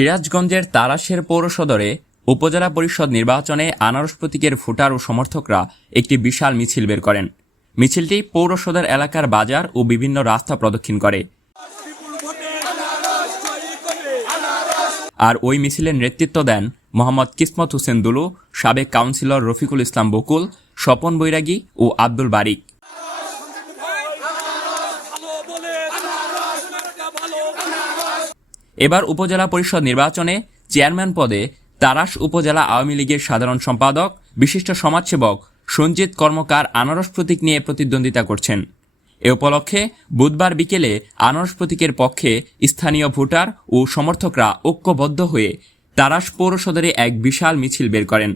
সিরাজগঞ্জের তারাশের পৌর সদরে উপজেলা পরিষদ নির্বাচনে আনারস প্রতীকের ভোটার ও সমর্থকরা একটি বিশাল মিছিল বের করেন। মিছিলটি পৌর সদর এলাকার বাজার ও বিভিন্ন রাস্তা প্রদক্ষিণ করে। আর ওই মিছিলের নেতৃত্ব দেন মোহাম্মদ কিসমত হোসেন দুলু, সাবেক কাউন্সিলর রফিকুল ইসলাম বকুল, স্বপন বৈরাগী ও আব্দুল বারিক। এবার উপজেলা পরিষদ নির্বাচনে চেয়ারম্যান পদে তারাস উপজেলা আওয়ামী লীগের সাধারণ সম্পাদক, বিশিষ্ট সমাজসেবক সঞ্জিত কর্মকার আনারস প্রতীক নিয়ে প্রতিদ্বন্দ্বিতা করছেন। এ উপলক্ষে বুধবার বিকেলে আনারস প্রতীকের পক্ষে স্থানীয় ভোটার ও সমর্থকরা ঐক্যবদ্ধ হয়ে তারাস পৌর সদরে এক বিশাল মিছিল বের করেন।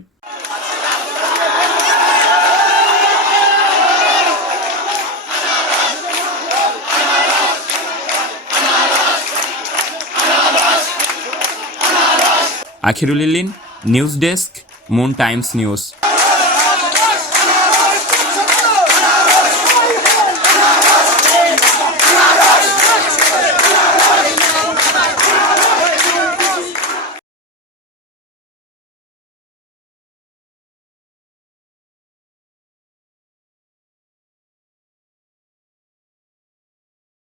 Akhirul ইলিন news desk Moon Times news.